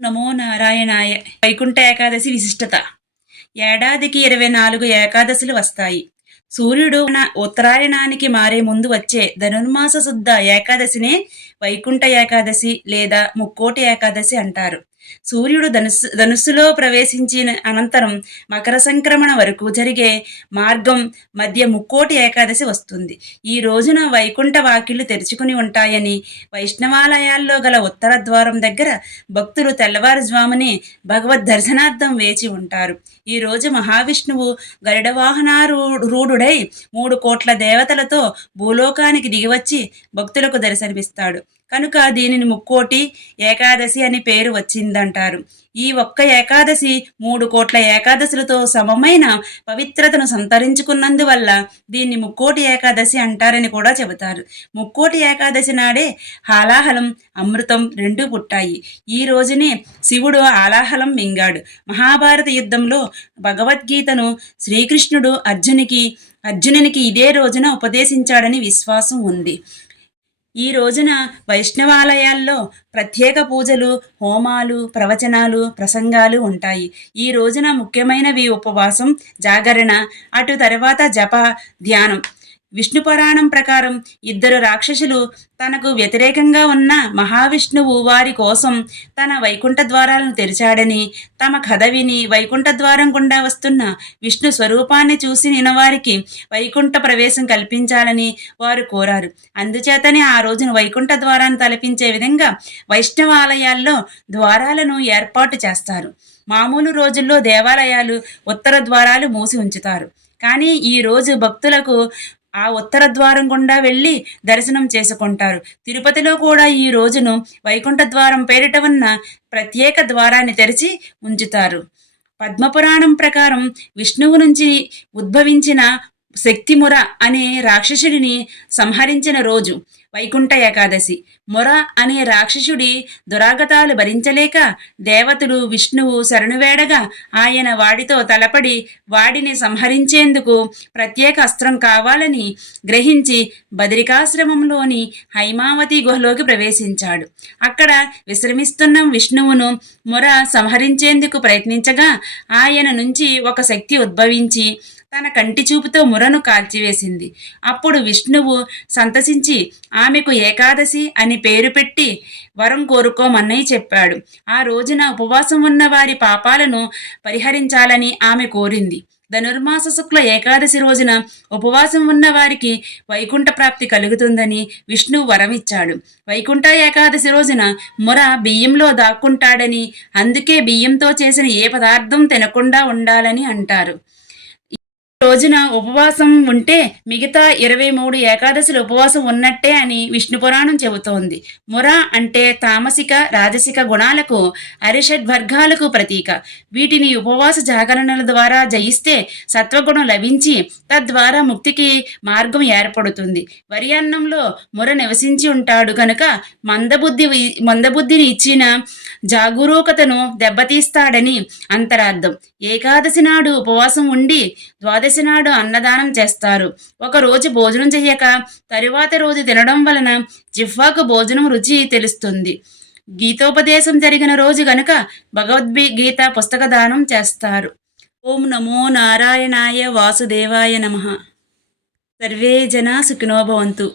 నమో నారాయణాయ. వైకుంఠ ఏకాదశి విశిష్టత. ఏడాదికి ఇరవై నాలుగు ఏకాదశులు వస్తాయి. సూర్యుడు ఉత్తరాయణానికి మారే ముందు వచ్చే ధనుర్మాస శుద్ధ ఏకాదశినే వైకుంఠ ఏకాదశి లేదా ముక్కోటి ఏకాదశి అంటారు. సూర్యుడు ధనుస్సు ధనుస్సులో ప్రవేశించిన అనంతరం మకర సంక్రమణ వరకు జరిగే మార్గం మధ్య ముక్కోటి ఏకాదశి వస్తుంది. ఈ రోజున వైకుంఠ వాకిళ్ళు తెరుచుకుని ఉంటాయని వైష్ణవాలయాల్లో గల ఉత్తర ద్వారం దగ్గర భక్తులు తెల్లవారుజామునే భగవద్ దర్శనార్థం వేచి ఉంటారు. ఈ రోజు మహావిష్ణువు గరుడవాహనారూఢుడై మూడు కోట్ల దేవతలతో భూలోకానికి దిగివచ్చి భక్తులకు దర్శనమిస్తాడు. కనుక దీనిని ముక్కోటి ఏకాదశి అని పేరు వచ్చిందంటారు. ఈ ఒక్క ఏకాదశి మూడు కోట్ల ఏకాదశులతో సమమైన పవిత్రతను సంతరించుకున్నందువల్ల దీన్ని ముక్కోటి ఏకాదశి అంటారని కూడా చెబుతారు. ముక్కోటి ఏకాదశి నాడే హాలాహలం అమృతం రెండు పుట్టాయి. ఈ రోజునే శివుడు ఆలాహలం మింగాడు. మహాభారత యుద్ధంలో భగవద్గీతను శ్రీకృష్ణుడు అర్జునికి అర్జునునికి ఇదే రోజున ఉపదేశించాడని విశ్వాసం ఉంది. ఈ రోజున వైష్ణవాలయాల్లో ప్రత్యేక పూజలు హోమాలు ప్రవచనాలు ప్రసంగాలు ఉంటాయి. ఈ రోజున ముఖ్యమైనవి ఉపవాసం జాగరణ అటు తర్వాత జప ధ్యానం. విష్ణు పురాణం ప్రకారం ఇద్దరు రాక్షసులు తనకు వ్యతిరేకంగా ఉన్న మహావిష్ణువు వారి కోసం తన వైకుంఠ ద్వారాలను తెరిచాడని తమ కథ విని వైకుంఠ ద్వారం గుండా వస్తున్న విష్ణు స్వరూపాన్ని చూసి నినవారికి వైకుంఠ ప్రవేశం కల్పించాలని వారు కోరారు. అందుచేతనే ఆ రోజున వైకుంఠ ద్వారాన్ని తలపించే విధంగా వైష్ణవాలయాల్లో ద్వారాలను ఏర్పాటు చేస్తారు. మామూలు రోజుల్లో దేవాలయాలు ఉత్తర ద్వారాలు మూసి ఉంచుతారు. కానీ ఈ రోజు భక్తులకు ఆ ఉత్తర ద్వారం గుండా వెళ్ళి దర్శనం చేసుకుంటారు. తిరుపతిలో కూడా ఈ రోజును వైకుంఠ ద్వారం పేరిట ఉన్న ప్రత్యేక ద్వారాన్ని తెరిచి ఉంచుతారు. పద్మపురాణం ప్రకారం విష్ణువు నుంచి ఉద్భవించిన శక్తిముర అనే రాక్షసుడిని సంహరించిన రోజు వైకుంఠ ఏకాదశి. మొర అనే రాక్షసుడి దురాగతాలు భరించలేక దేవతలు విష్ణువు శరణువేడగా ఆయన వాడితో తలపడి వాడిని సంహరించేందుకు ప్రత్యేక అస్త్రం కావాలని గ్రహించి బదరికాశ్రమంలోని హైమావతి గుహలోకి ప్రవేశించాడు. అక్కడ విశ్రమిస్తున్న విష్ణువును మొర సంహరించేందుకు ప్రయత్నించగా ఆయన నుంచి ఒక శక్తి ఉద్భవించి తన కంటి చూపుతో మురను కాల్చివేసింది. అప్పుడు విష్ణువు సంతసించి ఆమెకు ఏకాదశి అని పేరు పెట్టి వరం కోరుకోమన్నయ్య చెప్పాడు. ఆ రోజున ఉపవాసం ఉన్న వారి పాపాలను పరిహరించాలని ఆమె కోరింది. ధనుర్మాస శుక్ల ఏకాదశి రోజున ఉపవాసం ఉన్న వారికి వైకుంఠ ప్రాప్తి కలుగుతుందని విష్ణువు వరమిచ్చాడు. వైకుంఠ ఏకాదశి రోజున ముర బియ్యంలో దాక్కుంటాడని అందుకే బియ్యంతో చేసిన ఏ పదార్థం తినకుండా ఉండాలని అంటారు. రోజున ఉపవాసం ఉంటే మిగతా ఇరవై మూడు ఏకాదశులు ఉపవాసం ఉన్నట్టే అని విష్ణు పురాణం చెబుతోంది. ముర అంటే తామసిక రాజసిక గుణాలకు అరిషడ్ వర్గాలకు ప్రతీక. వీటిని ఉపవాస జాగరణల ద్వారా జయిస్తే సత్వగుణం లభించి తద్వారా ముక్తికి మార్గం ఏర్పడుతుంది. వరి అన్నంలో ముర నివసించి ఉంటాడు కనుక మందబుద్ధి మందబుద్ధిని ఇచ్చిన జాగరూకతను దెబ్బతీస్తాడని అంతరార్థం. ఏకాదశి నాడు ఉపవాసం ఉండి ద్వాదశి నాడు అన్నదానం చేస్తారు. ఒక రోజు భోజనం చెయ్యక తరువాత రోజు తినడం వలన జిహ్వాకు భోజనం రుచి తెలుస్తుంది. గీతోపదేశం జరిగిన రోజు గనుక భగవద్గీత పుస్తక దానం చేస్తారు. ఓం నమో నారాయణాయ వాసుదేవాయ నమ. సర్వే జన సుఖినోభవంతు